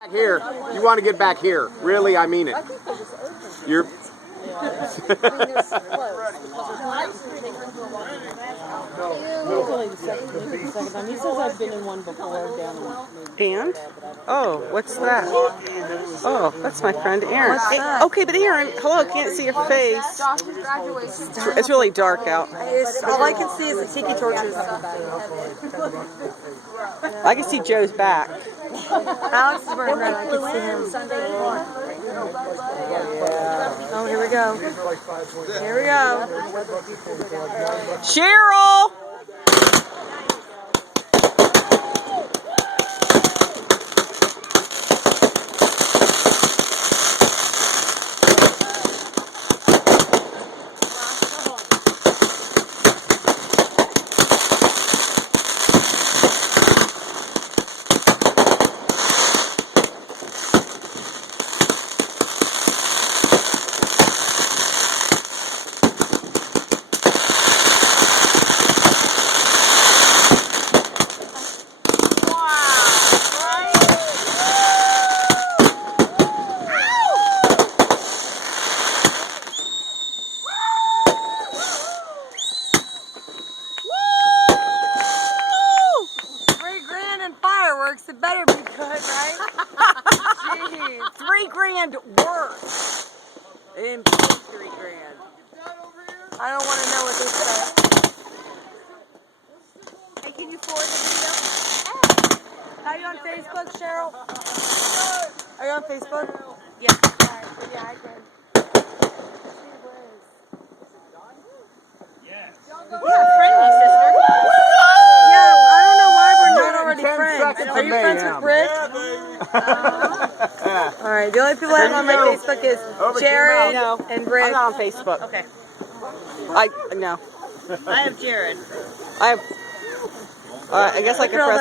Back here. You want to get back here. Really, I mean it. You're... He says I've been in one before down in And? Oh, what's that? Oh, that's my friend Aaron. What's that? Okay, but Aaron, hello, can't see your face. It's really dark out. all I can see is the tiki torches. I can see Joe's back. Alex is wearing red. I can see him. Oh, here we go. Here we go. Cheryl! Fireworks, it better be good, right? Jeez. $3,000 worth. And $3,000. I don't want to know what this says. Hey, can you forward the video? Are you on Facebook, Cheryl? Are you on Facebook? Yeah. Right. Yeah, I can. Yes. Yeah, friendly sister. Are you friends with Rick? Alright, the only people I have on my Facebook is Jared and Rick. I'm not on Facebook. Okay. No. I have Jared. I guess I can press